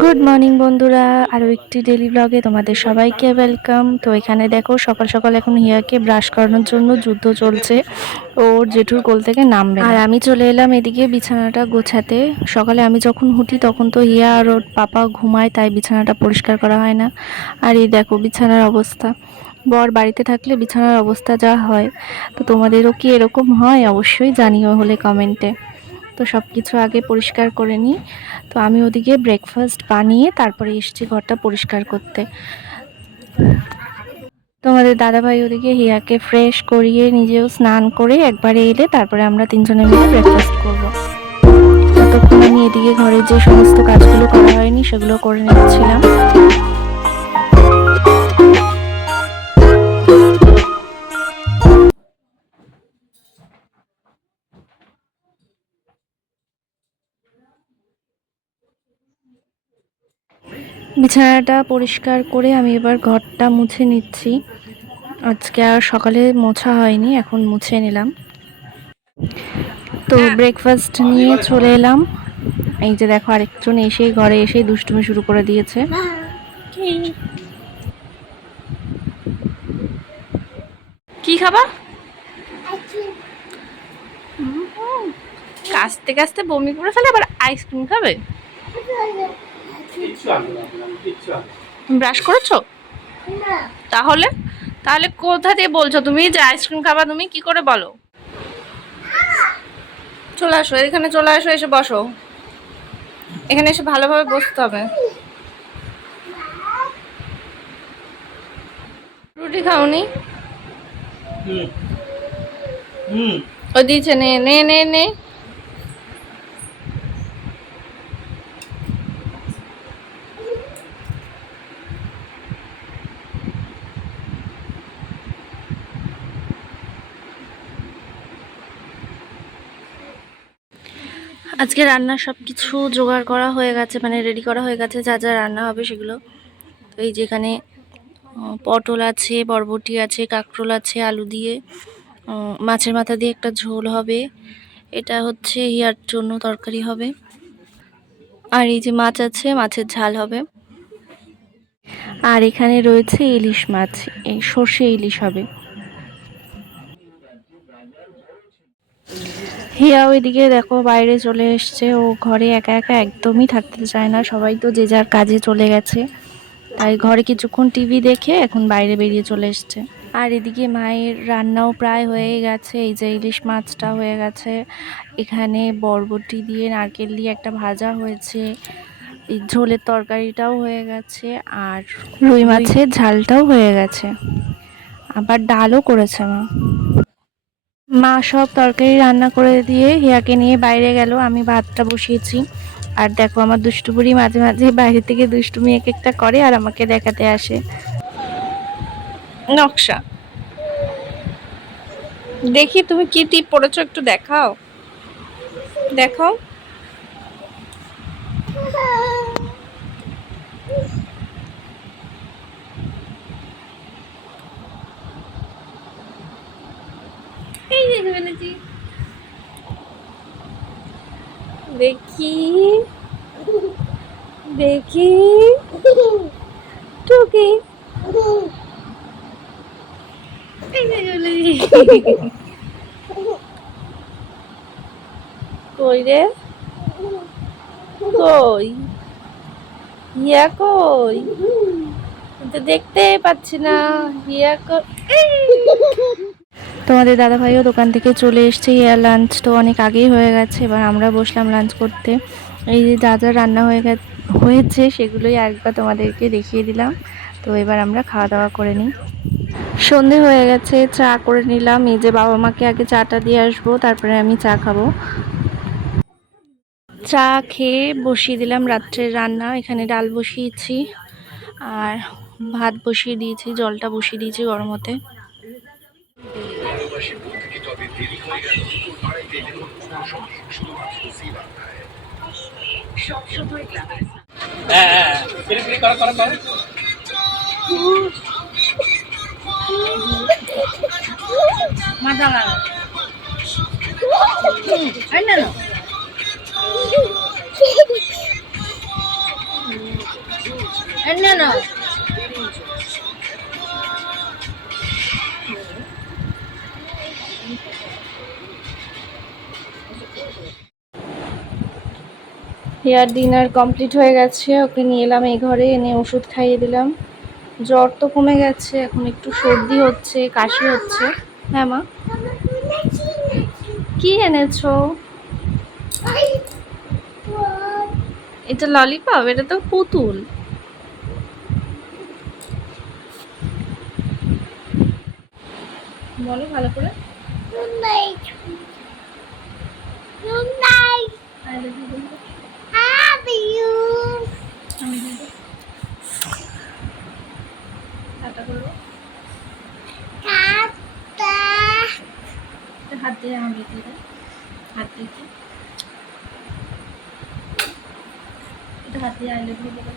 Good morning বন্ধুরা, আরও একটি ডেলি ব্লগে তোমাদের সবাইকে ওয়েলকাম। তো এখানে দেখো সকাল সকাল এখন হিয়াকে ব্রাশ করানোর জন্য যুদ্ধ চলছে। ওর জেঠুর কোল থেকে নামবে আর আমি চলে এলাম এদিকে বিছানাটা গোছাতে। সকালে আমি যখন উঠি তখন তো হিয়া আর ওর পাপা ঘুমায়, তাই বিছানাটা পরিষ্কার করা হয় না। আর এই দেখো বিছানার অবস্থা। বর বাড়িতে থাকলে বিছানার অবস্থা যা হয়, তো তোমাদেরও কি এরকম হয় অবশ্যই জানিও হলে কমেন্টে। তো সব কিছু আগে পরিষ্কার করে নিই। তো আমি ওদিকে ব্রেকফাস্ট বানিয়ে তারপরে এসেছি ঘরটা পরিষ্কার করতে। তোমাদের দাদাভাই ওদিকে হিয়াকে ফ্রেশ করিয়ে নিজেও স্নান করে একবারে এলে তারপরে আমরা তিনজনে মিলে ব্রেকফাস্ট করবো। ততক্ষণ আমি এদিকে ঘরে যে সমস্ত কাজগুলো করা হয়নি সেগুলো করে নিচ্ছিলাম। বিছানাটা পরিষ্কার করে আমি এবার ঘরটা মুছে নিচ্ছি। আজকে আর সকালে মোছা হয়নি, এখন মুছে নিলাম। তো ব্রেকফাস্ট নিয়ে চলে এলাম। এই যে দেখো আরেকজন এসে ঘরে এসে দুষ্টুমি শুরু করে দিয়েছে। কি খাবা? কাস্তে কাস্তে বমি করে ফেলে, আবার আইসক্রিম খাবে? ব্রাশ করেছো? তাহলে তাহলে কোথা দিয়ে বলছো তুমি যে আইসক্রিম খাবা? তুমি কি করে বলো? চলে আসো এখানে, চলে আসো, এসে বসো। এখানে এসে ভালোভাবে বসতে হবে। রুটি খাওনি? ও দিয়েছে, নে নে নে নে। আজকে রান্নার সব কিছু জোগাড় করা হয়ে গেছে, মানে রেডি করা হয়ে গেছে, যা যা রান্না হবে সেগুলো। তো এই যেখানে পটল আছে, বরবটি আছে, কাঁকরোল আছে, আলু দিয়ে মাছের মাথা দিয়ে একটা ঝোল হবে। এটা হচ্ছে ইয়ার জন্য তরকারি হবে। আর এই যে মাছ আছে, মাছের ঝাল হবে। আর এখানে রয়েছে ইলিশ মাছ, এই সর্ষে ইলিশ হবে। হিয়া ওইদিকে দেখো বাইরে চলে এসছে। ও ঘরে একা একা একদমই থাকতে চায় না, সবাই তো যে যার কাজে চলে গেছে, তাই ঘরে কিছুক্ষণ টিভি দেখে এখন বাইরে বেরিয়ে চলে এসছে। আর এদিকে মায়ের রান্নাও প্রায় হয়ে গেছে। এই যে ইলিশ মাছটা হয়ে গেছে, এখানে বরবটি দিয়ে নারকেল দিয়ে একটা ভাজা হয়েছে, এই ঝোলের তরকারিটাও হয়ে গেছে, আর রুই মাছের ঝালটাও হয়ে গেছে, আবার ডালও করেছে মা। মা সব তরকারি রান্না করে দিয়ে হিয়াকে নিয়ে বাইরে গেল, আমি ভাতটা বসিয়েছি। আর দেখো আমার দুষ্টু বুড়ি মাঝে মাঝে বাইরে থেকে দুষ্টুমি এক একটা করে আর আমাকে দেখাতে আসে। নকশা দেখি তুমি কি টিপ পড়েছো, একটু দেখাও, দেখাও। এই দেখে ফেলেছি, দেখি দেখি টুকি, এই দেখে ফেলেছি। কই রে, কই হিয়া, কই? তো দেখতেই পাচ্ছি না হিয়া কই। তোমাদের দাদাভাইও দোকান থেকে চলে এসছে। হিয়ার লাঞ্চ তো অনেক আগেই হয়ে গেছে, এবার আমরা বসলাম লাঞ্চ করতে। এই যে যা যা রান্না হয়েছে সেগুলোই একবার তোমাদেরকে দেখিয়ে দিলাম। তো এবার আমরা খাওয়া দাওয়া করে নিই। সন্ধে হয়ে গেছে, চা করে নিলাম। এই যে বাবা মাকে আগে চাটা দিয়ে আসবো, তারপরে আমি চা খাবো। চা খেয়ে বসিয়ে দিলাম রাত্রের রান্না। এখানে ডাল বসিয়েছি আর ভাত বসিয়ে দিয়েছি, জলটা বসিয়ে দিয়েছি গরম হতে। না না না না হেয়ার ডিনার কমপ্লিট হয়ে গেছে, ওকে নিয়ে এলাম এই ঘরে, এনে ওষুধ খাইয়ে দিলাম। জ্বর তো কমে গেছে, এখন একটু সর্দি হচ্ছে, কাশি হচ্ছে। হ্যাঁ মা, কি এনেছো? এটা ললিপপ? এটা তো পুতুল। বলো ভালো করে। হাত দিয়ে আমি দিয়ে হাত দিয়ে এটা হাত দিয়ে আই লাভ ইউ বলো।